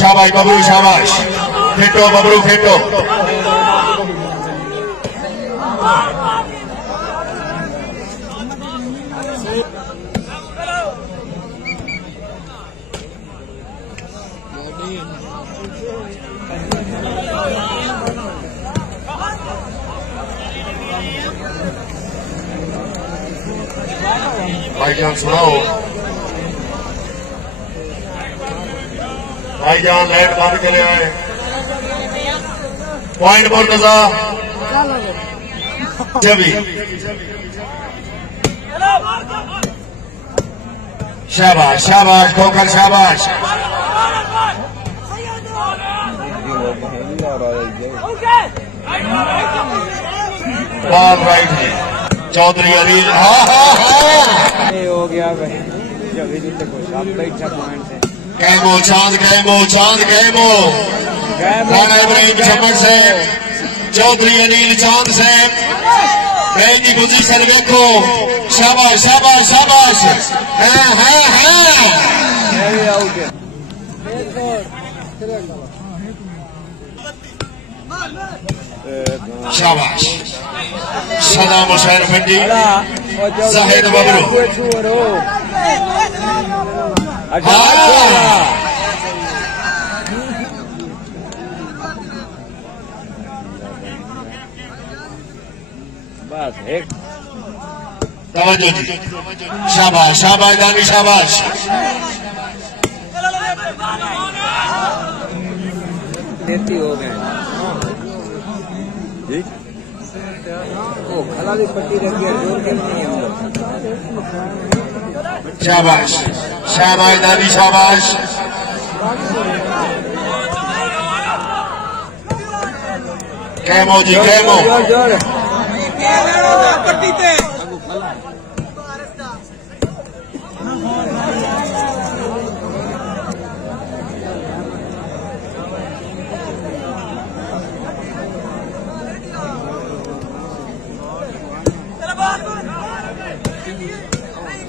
शाबाश बबरू शाबाश फेटो बबरू फेटो भाईजान सुनाओ भाईजान लाइट बंद के लिए आए पॉइंट मुर्तजा जबी शाबाश शाबाश ठोकर शाबाश बॉल राइट है चौधरी अली हो गया कैमो चांद कैमो इब्राहिम चमन से चौधरी अनिल चांद से खेल की पोजीशन देखो शाबाश शाबाश शाबाश शाबाश सदाम हुसैन भंडी जाहिद बबरू बस एक तवज्जो जी शाबाश शाबाश दानी शाबाश देती हो गए वो खलाली पट्टी रखी है जोर के नहीं हम लोग शाबाश शाबाश दादी शाबाश कैमो जी कैमो पट्टी पे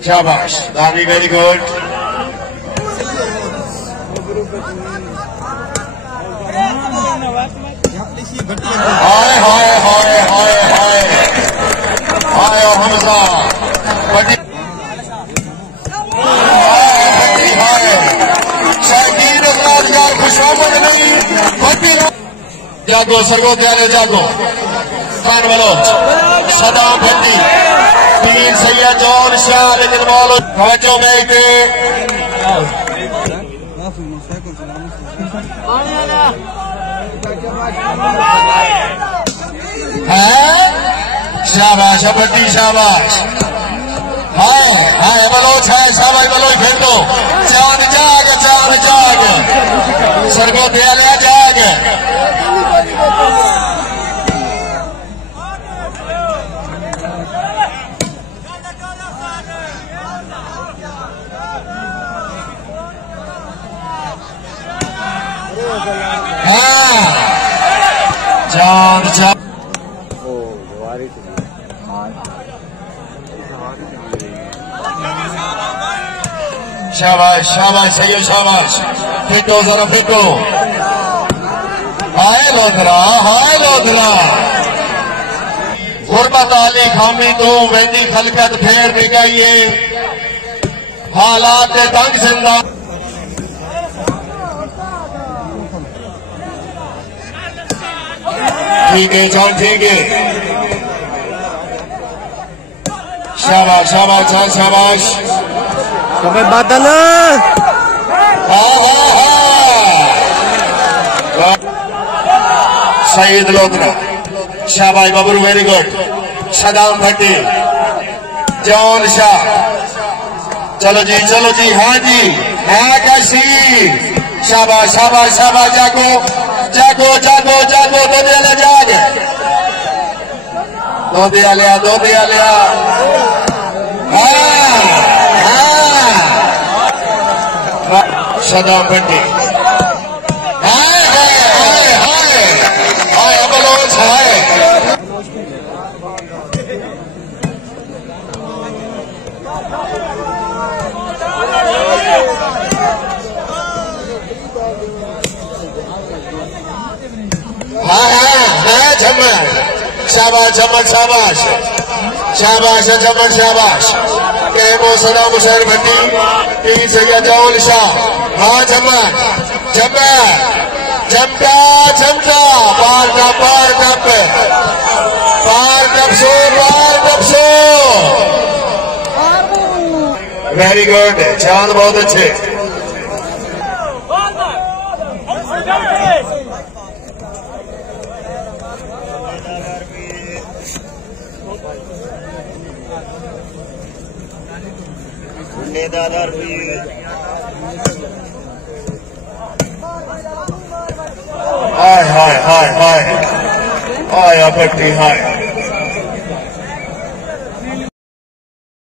शाबाश दादी वेरी गुड हाय हाय हाय हाय हाय हाय और हमजा खुशामद नहीं जागो सर्वोदय जागो खान बलोच सदाम भट्टी तीन सैयद जॉन शाह लेकिन बॉल खर्चों में एक है शाबाश भट्टी शाबाश हाय हाय बलोच है शाबाश बलोच खेल दो चांद जाग सर्वोदय जाग चांद चांद शाबाश शाबाश सैयद शाबाश फेंको जरा फेंको हाय लोधरा गुरबत आली खामी तो वेंदी खलकत फेर बिगाइए हालात तंग जिंदा ठीक है जान ठीक है शाबाश शाबाश शाबाश कभी बादल सईद लोधरा शाबाश बबरू वेरी गुड सदाम भट्टी जौन शाह। चलो जी हाँ जी हाँ काशी। शाबाश शाबाश शाबाश जागो जागो जागो जागो दो दिया जाग दो दिया लिया सदा बंडी बलोच है। हाँ झमक शाबाश झमक शाबाश शाबाश झमक शाबाश। कैमो सलाम हुसैन भट्टी 3 से गया जौल शाह। हाँ झमक झमक झमका झमका पार नपसो। वेरी गुड चांद बहुत अच्छे। हाय हाय हाय हाय हाय भट्टी हाय।